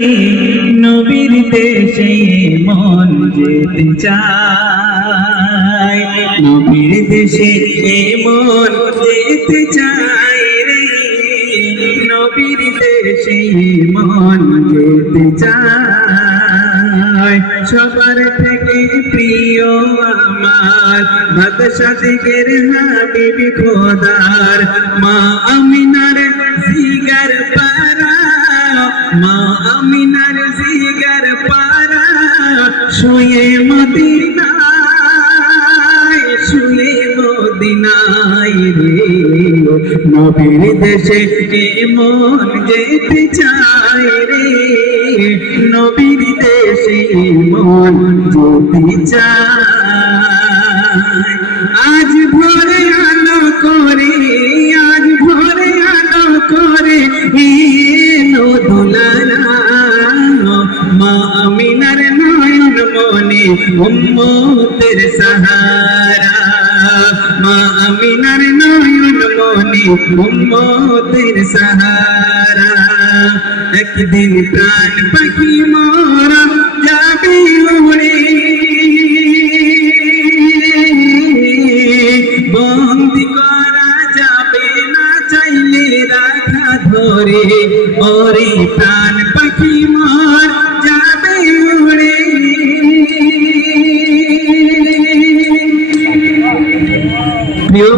নবীর দেশে মন যেতে চায়, নবীর দেশে মন যেতে চায় রে, নবীর দেশে মন যেতে চায়। সবার থেকে প্রিয় আমার বাদশা দিগের হাবিব খোদার মা আমিনার জিগার পারা, মা আমিনার জিগার পারা শুয়ে মদিনায়, শুয়ে মদিনায় রে, নবীর দেশে মন যেতে চায় রে, নবীর দেশে মন যেতে চায়। আজ ভোরে আলো করে, আজ ভোরে আলো করে এলো দুলারা, মা আমিনার নয়ন মনে উম্মতের সাহারা, মা আমিনার নয়ন মনে উম্মতের সাহারা। একদিন প্রাণ পাখি মোরা যাবে উড়ে, বন্দি করা যাবে না চাইলে রাখা ধরে, ওরে প্রাণ পাখি মোর যাবে উড়ে। প্রিয়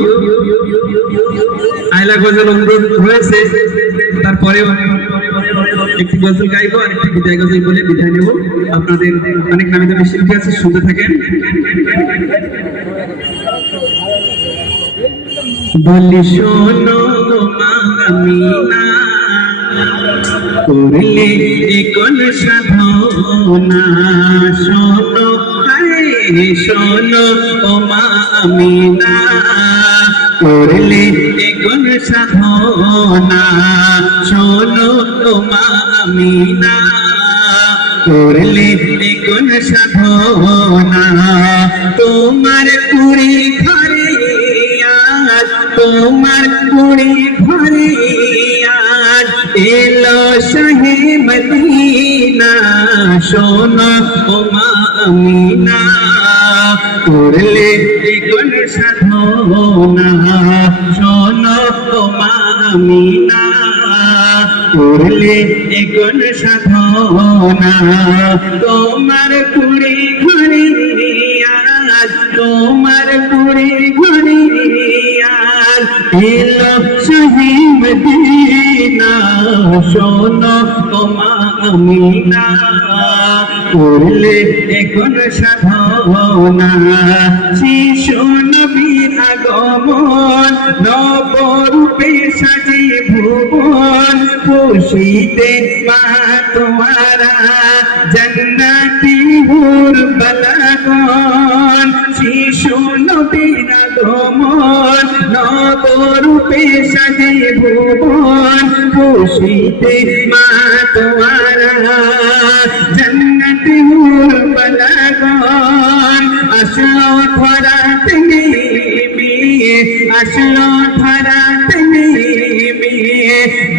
আইলা গজল অনুরোধ হয়েছে, তারপরেও একটি গজল গাইবো আর একটি বিদায় গজল বলে বিদায় নেব। আপনাদের অনেক নামী দামি শিল্পী আছে, শুনতে থাকেন। বলি শোনো মা আমিনা, করলে কোন সাধনা, শোনো হায় শোনো ও মা আমিনা, করলে কোন সাধনা, শোনো ও মা আমিনা, করলে কোন সাধনা। তোমার কুড়ি ঘরে আজ, তোমার কুড়ি ঘরে আজ এলো শাহে মদিনা, শোনো ও মা আমিনা, করলে কোন সাধনা, শোনো ও মা আমিনা, করলে কোন সাধনা। তোমার কুড়ি ঘরে আজ, তোমার কুড়ি ঘরে আজ এলো শাহে মদিনা, শোনো ও মা আমিনা, করলে কোন সাধনা। শিশু নবীর আগমন নবরূপে সাজে ভুবন, খুশিতে মা তোমারা জান্নাতি হুর বালাগন। শিশু নবীর আগমন নবরূপে সাজে ভুবন, খুশিতে মা তোমারা জান্নাতি হুর বালাগন। আসলো ধরাতে নেমে, আসলো ধরাতে নেমে,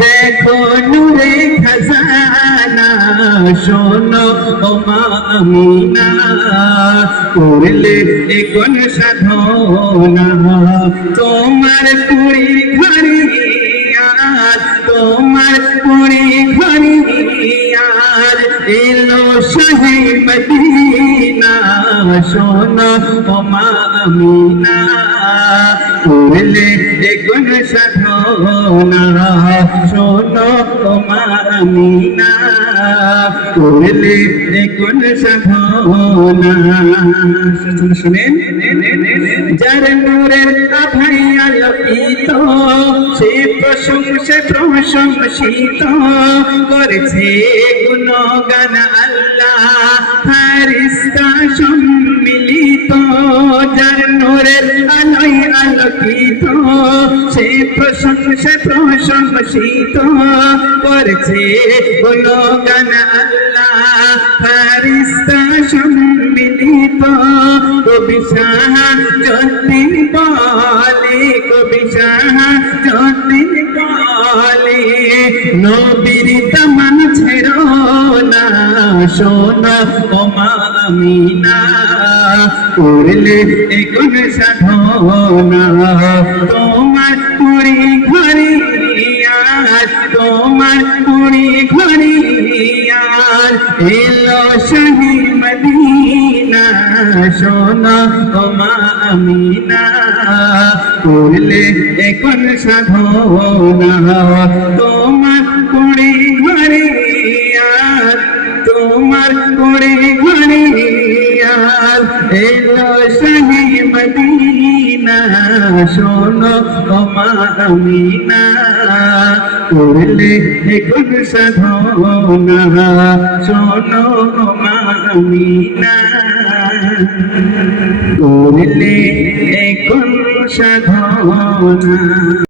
দেখো নূরে খাজানা, শোনো ও মা আমিনা, করলে কোন সাধনা। তোমার কুড়ি ঘরে আজ, তোমার কুড়ি ঘরে আজ এলো শাহে মদিনা, শোনো ও মা আমিনা, করলে কোন সাধনা, শোনো ও মা আমিনা, করলে কোন সাধনা। শুনেন, যার নূরের আভায় আলোকিত, সে প্রশংসা প্রশংসিত, করেছে গুণগান আল্লাহ ফেরেশতা সম্মিলিত। যার নূরের আলোয় আলোকিত, সে প্রশংসা প্রশংসিত, করেছে গুণগান আল্লাহ ফেরেশতা সম্মিলিত। কবি শাহ যতীন বলে, কবি শাহ যতীন বলে, নবীর তমন ছেড়ো শোনো ও মা আমিনা করলে এখন সাধনা তোমার পুরি ঘরে আর তোমার পুরি ঘরে আর এলো শাহী মদিনা শোনো ও মা আমিনা করলে এখন সাধনা তোমার পুরি ঘরে আর তোমার পুরি ঘরে আর এলো শাহী মদিনা শোনো ও মা আমিনা করলে এখন সাধনা শোনো ও মা আমিনা করলে এখন সাধনা।